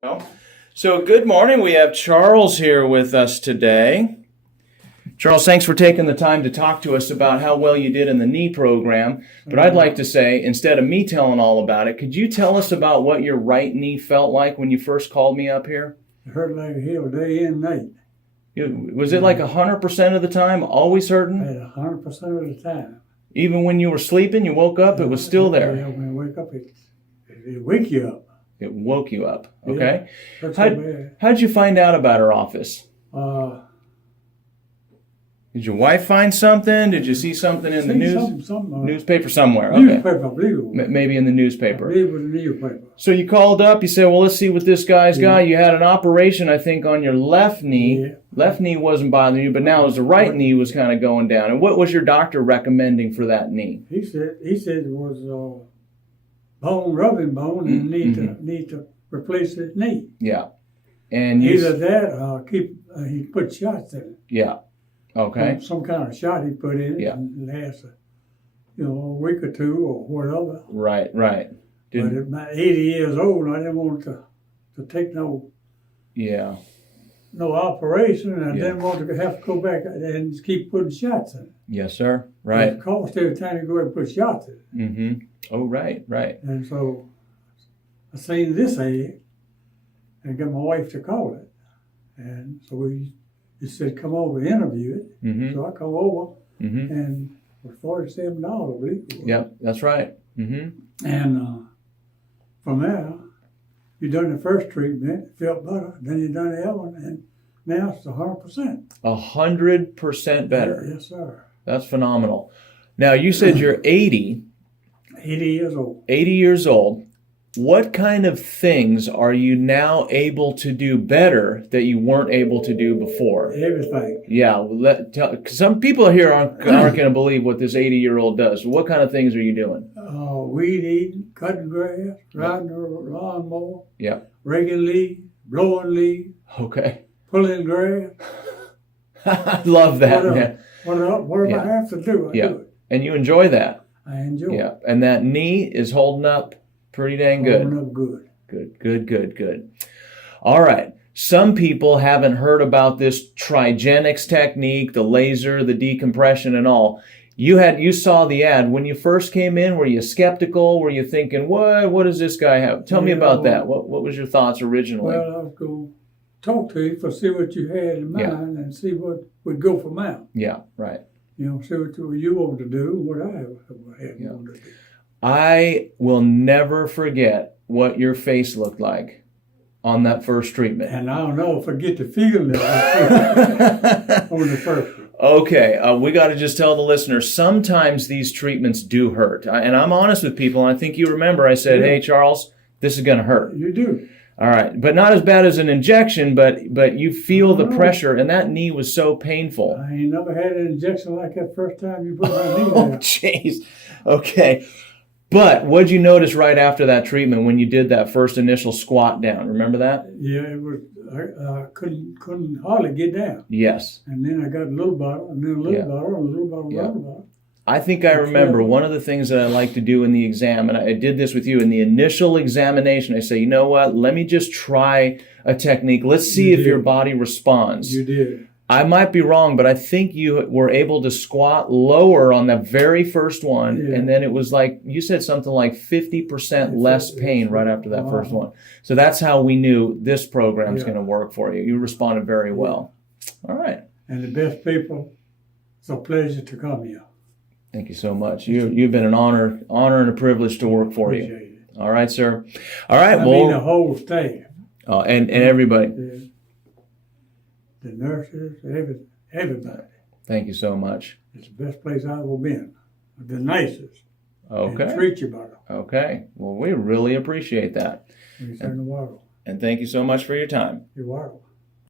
Well, so good morning. We have Charles here with us today. Charles, thanks for taking the time to talk to us about how well you did in the knee program. But I'd like to say, instead of me telling all about it, could you tell us about what your right knee felt like when you first called me up here? It hurt like hell day and night. Was it like 100% of the time, always hurting? 100% of the time. Even when you were sleeping, you woke up, it was still there. Yeah, when you wake up, it wake you up. It woke you up, okay? Hurt so bad. How'd you find out about our office? Did your wife find something? Did you see something in the newspaper somewhere? Okay. Newspaper, I believe it was. Maybe in the newspaper. I believe it was the newspaper. So you called up, you said, well, let's see what this guy's got. You had an operation, I think, on your left knee. Yeah. Left knee wasn't bothering you, but now it was the right knee was kind of going down. And what was your doctor recommending for that knee? He said it was rubbing bone and need to replace his knee. Yeah. And either that or he put shots in it. Yeah. Okay. Some kind of shot he put in it and last a week or two or whatever. Right. But at about 80 years old, I didn't want to take no operation, and I didn't want to have to go back and keep putting shots in it. Yes, sir. Right. It cost every time you go and put shots in it. Mm-hmm. Oh, right. And so I seen this ad and got my wife to call it. And so he said, come over and interview it. Mm-hmm. So I come over and for $47, I believe it was. Yep, that's right. Mm-hmm. And from there, you done the first treatment, it felt better. Then you done the other one, and now it's 100%. 100% better. Yes, sir. That's phenomenal. Now, you said you're 80. 80 years old. 80 years old. What kind of things are you now able to do better that you weren't able to do before? Everything. Yeah. Some people here aren't going to believe what this 80-year-old does. What kind of things are you doing? Weed eating, cutting grass, riding a lawnmower, raking leaves, blowing leaves. Okay. Pulling grass. I love that. Whatever I have to do, I do it. And you enjoy that? I enjoy it. Yeah. And that knee is holding up pretty dang good. Holding up good. Good. All right. Some people haven't heard about this Trigenics technique, the laser, the decompression, and all. You saw the ad. When you first came in, were you skeptical? Were you thinking, what does this guy have? Tell me about that. What was your thoughts originally? Well, I was going to talk to you see what you had in mind and see what would go from there. Yeah, right. See what you want to do, what I had wanted to do. I will never forget what your face looked like on that first treatment. And I don't know if I get the feeling on the first one. Okay, we got to just tell the listeners, sometimes these treatments do hurt. And I'm honest with people, and I think you remember I said, hey, Charles, this is going to hurt. You do. All right, but not as bad as an injection, but you feel the pressure, and that knee was so painful. I ain't never had an injection like that first time you put my knee Oh, down. jeez. Okay. But what'd you notice right after that treatment when you did that first initial squat down? Remember that? Yeah, it was. I couldn't hardly get down. Yes. And then I got a little bottle, and then a little bottle, and a little bottle, and a little bottle. I think I remember one of the things that I like to do in the exam, and I did this with you in the initial examination. I say, you know what? Let me just try a technique. Let's see if your body responds. You did. I might be wrong, but I think you were able to squat lower on the very first one, and then it was like, you said something like 50% less pain right after that first one. So that's how we knew this program's going to work for you. You responded very well. All right. And the best people, it's a pleasure to come here. Thank you so much. You've been an honor and a privilege to work for you. It. All right, sir. All right. I mean the whole staff. And everybody. The nurses, everybody. Thank you so much. It's the best place I've ever been. The nicest. Okay. And treat you better. Okay. Well, we really appreciate that. And thank you so much for your time. You're welcome.